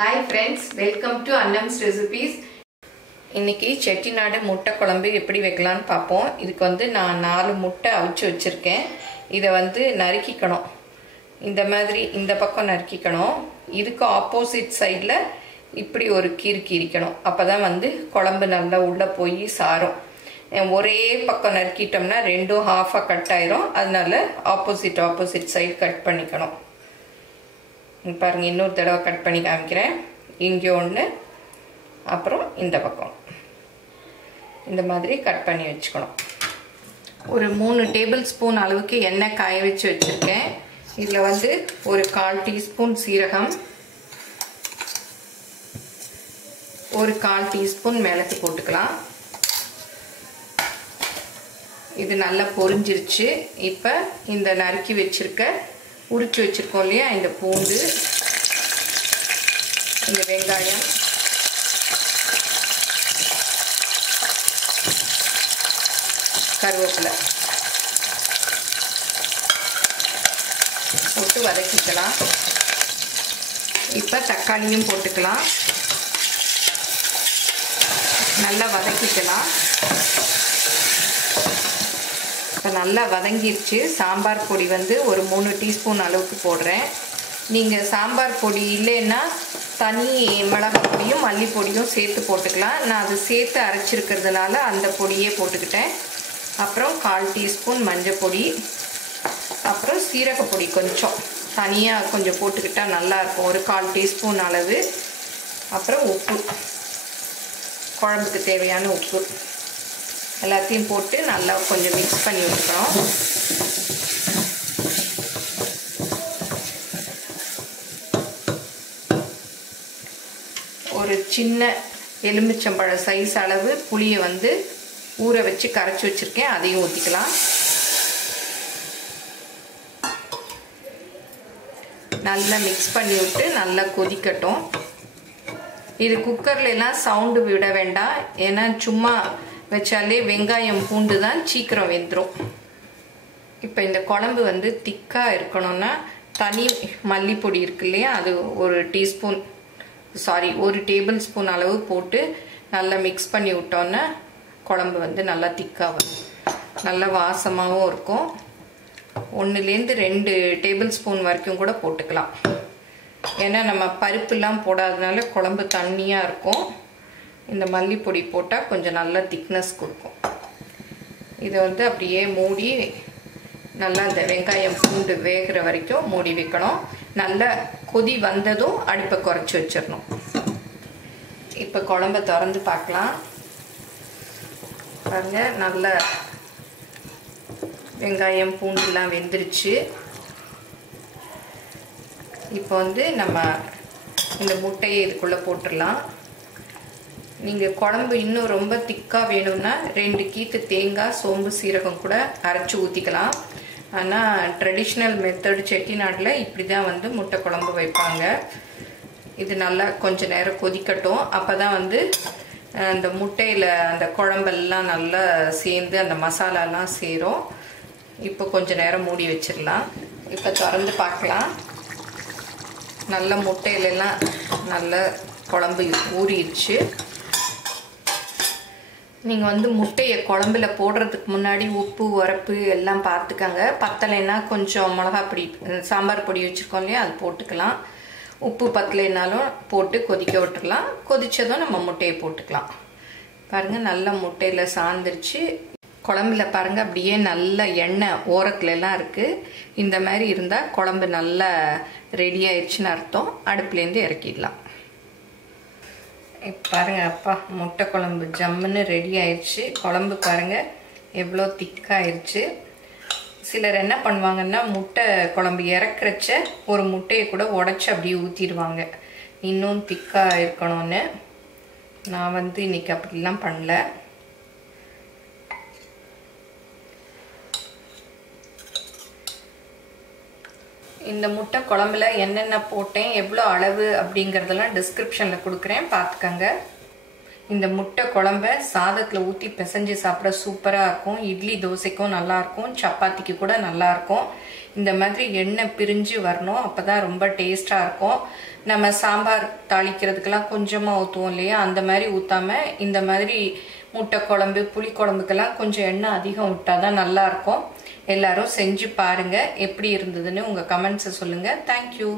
Hi friends, welcome to Annam's Recipes. இன்னைக்கு செட்டிநாடு முட்டை குழம்பு எப்படி வைக்கலாம்னு பாப்போம். இதுக்கு வந்து நான் 4 முட்டை அவிச்சு வச்சிருக்கேன். இத வந்து நறுக்கிக்கணும். இந்த மாதிரி இந்த பக்கம் நறுக்கிக்கணும். இதுக்கு ஆப்போசிட் சைடுல இப்படி ஒரு கீறு கீறிக்கணும். அப்பதான் வந்து குழம்பு நல்லா உள்ள போய் சாரும். ஒரே பக்கம் நறுக்கிட்டோம்னா ரெண்டும் ஹாஃபா கட் ஆயிரும். அதனால ஆப்போசிட் சைடு கட் பண்ணிக்கணும். பாருங்க இன்னொரு தடவை கட் பண்ணி காமிக்கிறேன். இங்கே ஒன்று, அப்புறம் இந்த பக்கம் இந்த மாதிரி கட் பண்ணி வச்சுக்கணும். ஒரு 3 டேபிள் ஸ்பூன் அளவுக்கு எண்ணெய் காய வச்சு வச்சுருக்கேன். இதில் வந்து ஒரு 1/4 டீஸ்பூன் சீரகம், ஒரு 1/4 டீஸ்பூன் மிளகு போட்டுக்கலாம். இது நல்லா பொரிஞ்சிருச்சு. இப்போ இந்த நறுக்கி வச்சிருக்க உரிச்சு வச்சிருக்கோம் இல்லையா, இந்த பூண்டு, இந்த வெங்காயம், கருவேப்பிலை போட்டு வதக்கிக்கலாம். இப்போ தக்காளியும் போட்டுக்கலாம். நல்லா வதக்கிக்கலாம். இப்போ நல்லா வதங்கிருச்சு. சாம்பார் பொடி வந்து ஒரு 3 டீஸ்பூன் அளவுக்கு போடுறேன். நீங்கள் சாம்பார் பொடி இல்லைன்னா தனி மிளகாய் பொடியும் மல்லிப்பொடியும் சேர்த்து போட்டுக்கலாம். நான் அது சேர்த்து அரைச்சிருக்கிறதுனால அந்த பொடியே போட்டுக்கிட்டேன். அப்புறம் 1/4 டீஸ்பூன் மஞ்சள் பொடி, அப்புறம் சீரகப்பொடி கொஞ்சம் தனியாக கொஞ்சம் போட்டுக்கிட்டால் நல்லாயிருக்கும், ஒரு 1/4 டீஸ்பூன் அளவு. அப்புறம் உப்பு, குழம்புக்கு தேவையான உப்பு எல்லாத்தையும் போட்டு நல்லா கொஞ்சம் மிக்ஸ் பண்ணி விட்டுக்கணும். ஒரு சின்ன எலுமிச்சம்பழ சைஸ் அளவு புளியை வந்து ஊற வச்சு கரைச்சி வச்சுருக்கேன். அதையும் ஊற்றிக்கலாம். நல்லா மிக்ஸ் பண்ணி விட்டு நல்லா கொதிக்கட்டும். இது குக்கரில் எல்லாம் சவுண்டு விட வேண்டாம். ஏன்னா சும்மா வச்சாலே வெங்காயம் பூண்டு தான் சீக்கிரம் வெந்துடும். இப்போ இந்த குழம்பு வந்து திக்காக இருக்கணும்னா தனி மல்லிப்பொடி இருக்கு இல்லையா, அது ஒரு டேபிள் ஸ்பூன் அளவு போட்டு நல்லா மிக்ஸ் பண்ணி விட்டோன்னா குழம்பு வந்து நல்லா திக்காக வரும். நல்லா வாசமாகவும் இருக்கும். 1லேருந்து 2 டேபிள் ஸ்பூன் வரைக்கும் கூட போட்டுக்கலாம். ஏன்னா நம்ம பருப்புலாம் போடாதனால குழம்பு தண்ணியாக இருக்கும். இந்த மல்லிப்பொடி போட்டால் கொஞ்சம் நல்லா திக்னஸ் கொடுக்கும். இதை வந்து அப்படியே மூடி நல்லா இந்த வெங்காயம் பூண்டு வேகிற வரைக்கும் மூடி வைக்கணும். நல்லா கொதி வந்ததும் அடுப்பை குறைச்சி வச்சிடணும். இப்போ குழம்பை திறந்து பார்க்கலாம். பாருங்க, நல்லா வெங்காயம் பூண்டுலாம் வெந்துருச்சு. இப்போ வந்து நம்ம இந்த முட்டையை இதுக்குள்ளே போட்டுடலாம். நீங்கள் குழம்பு இன்னும் ரொம்ப திக்காக வேணும்னா 2 கீத்து தேங்காய், சோம்பு, சீரகம் கூட அரைச்சி ஊற்றிக்கலாம். ஆனால் ட்ரெடிஷ்னல் மெத்தட் செட்டிநாட்டில் இப்படி தான் வந்து முட்டை குழம்பு வைப்பாங்க. இது நல்லா கொஞ்சம் நேரம் கொதிக்கட்டும். அப்போ தான் வந்து அந்த முட்டையில் அந்த குழம்பெல்லாம் நல்லா சேர்ந்து அந்த மசாலாலாம் சேரும். இப்போ கொஞ்சம் நேரம் மூடி வச்சிடலாம். இப்போ திறந்து பார்க்கலாம். நல்ல முட்டையிலெல்லாம் நல்ல குழம்பு ஊறிடுச்சு. நீங்கள் வந்து முட்டையை குழம்புல போடுறதுக்கு முன்னாடி உப்பு, உரப்பு எல்லாம் பார்த்துக்கங்க. பத்தலைன்னா கொஞ்சம் மிளகாப்பொடி, சாம்பார் பொடி வச்சுருக்கோம் இல்லையா, அது போட்டுக்கலாம். உப்பு பத்தலைனாலும் போட்டு கொதிக்க விட்டுடலாம். கொதித்ததும் நம்ம முட்டையை போட்டுக்கலாம். பாருங்கள், நல்லா முட்டையில் சாந்துருச்சு. குழம்புல பாருங்கள் அப்படியே நல்ல எண்ணெய் ஓரத்துலலாம் இருக்குது. இந்த மாதிரி இருந்தால் குழம்பு நல்லா ரெடி ஆயிடுச்சுன்னு அர்த்தம். அடுப்புலேருந்து இறக்கிடலாம். பாருங்கள், அப்பா முட்டை குழம்பு ஜம்முன்னு ரெடி ஆயிடுச்சு. குழம்பு பாருங்கள் எவ்வளோ திக்காயிடுச்சு. சிலர் என்ன பண்ணுவாங்கன்னா முட்டை குழம்பு இறக்குறச்ச ஒரு முட்டையை கூட உடச்சி அப்படியே ஊற்றிடுவாங்க இன்னும் திக்காக இருக்கணும்னு. நான் வந்து இன்னைக்கு அப்படிலாம் பண்ணல. இந்த முட்டை குழம்புல என்னென்ன போட்டேன், எவ்வளோ அளவு அப்படிங்கிறதெல்லாம் டிஸ்கிரிப்ஷனில் கொடுக்குறேன், பார்த்துக்கங்க. இந்த முட்டை குழம்ப சாதத்தில் ஊற்றி பிசைஞ்சு சாப்பிட சூப்பராக இருக்கும். இட்லி தோசைக்கும் நல்லாயிருக்கும், சப்பாத்திக்கு கூட நல்லாயிருக்கும். இந்த மாதிரி எண்ணெய் பிரிஞ்சு வரணும், அப்போ தான் ரொம்ப டேஸ்ட்டாக இருக்கும். நம்ம சாம்பார் தாளிக்கிறதுக்கெல்லாம் கொஞ்சமாக ஊற்றுவோம் இல்லையா, அந்த மாதிரி ஊற்றாமல் இந்த மாதிரி முட்டை குழம்பு புளி குழம்புக்கெல்லாம் கொஞ்சம் எண்ணெய் அதிகம் விட்டால் தான் நல்லாயிருக்கும். எல்லாரும் செஞ்சு பாருங்கள், எப்படி இருந்ததுன்னு உங்கள் கமெண்ட்ஸை சொல்லுங்கள். தேங்க்யூ.